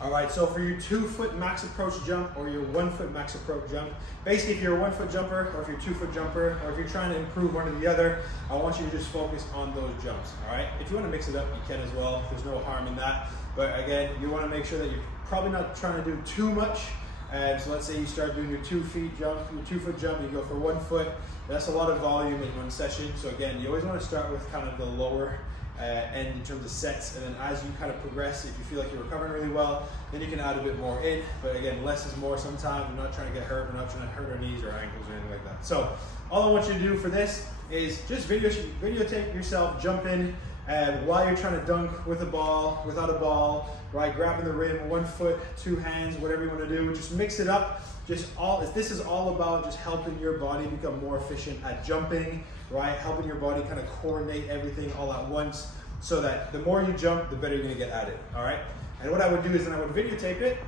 All right, so for your 2 foot max approach jump or your 1 foot max approach jump, basically if you're a 1 foot jumper or if you're a 2 foot jumper or if you're trying to improve one or the other, I want you to just focus on those jumps, all right? If you want to mix it up, you can as well. There's no harm in that. But again, you want to make sure that you're probably not trying to do too much. So let's say you start doing your 2 feet jump, your 2 foot jump, you go for 1 foot. That's a lot of volume in one session. So again, you always want to start with kind of the lower end in terms of sets, and then as you kind of progress, if you feel like you're recovering really well, then you can add a bit more in. But again, less is more sometimes. We're not trying to get hurt, we're not trying to hurt our knees or ankles or anything like that. So all I want you to do for this is just videotape yourself jumping while you're trying to dunk with a ball, without a ball, right? Grabbing the rim, 1 foot, 2 hands, whatever you want to do. Just mix it up. This is all about just helping your body become more efficient at jumping, right? Helping your body kind of coordinate everything all at once, so that the more you jump, the better you're gonna get at it, all right? And what I would do is then I would videotape it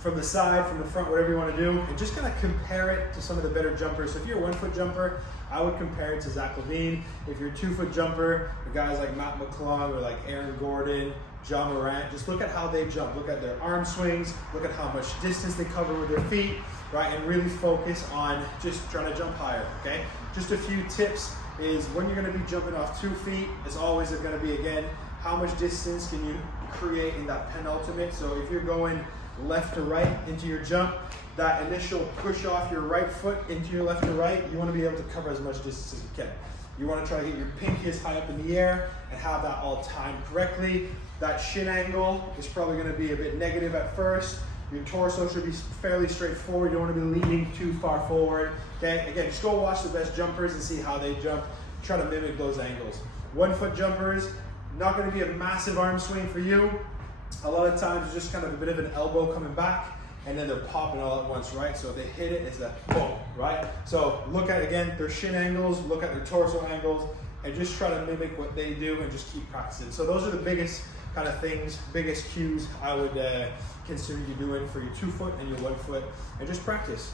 from the side, from the front, whatever you wanna do, and just kind of compare it to some of the better jumpers. So if you're a 1 foot jumper, I would compare it to Zach Levine. If you're a 2 foot jumper, the guys like Matt McClung or like Aaron Gordon, John Morant, just look at how they jump. Look at their arm swings, look at how much distance they cover with their feet, right? And really focus on just trying to jump higher, okay? Just a few tips is when you're gonna be jumping off 2 feet, it's always gonna be, again, how much distance can you create in that penultimate? So if you're going left to right into your jump, that initial push off your right foot into your left to right, you wanna be able to cover as much distance as you can. You wanna try to get your pinkies high up in the air and have that all timed correctly. That shin angle is probably gonna be a bit negative at first. Your torso should be fairly straightforward. You don't wanna be leaning too far forward, okay? Again, just go watch the best jumpers and see how they jump. Try to mimic those angles. 1 foot jumpers, not gonna be a massive arm swing for you. A lot of times it's just kind of a bit of an elbow coming back, and then they're popping all at once, right? So they hit it, it's a boom, right? So look at, again, their shin angles, look at their torso angles, and just try to mimic what they do and just keep practicing. So those are the biggest kind of things, biggest cues I would consider you doing for your 2 foot and your 1 foot, and just practice.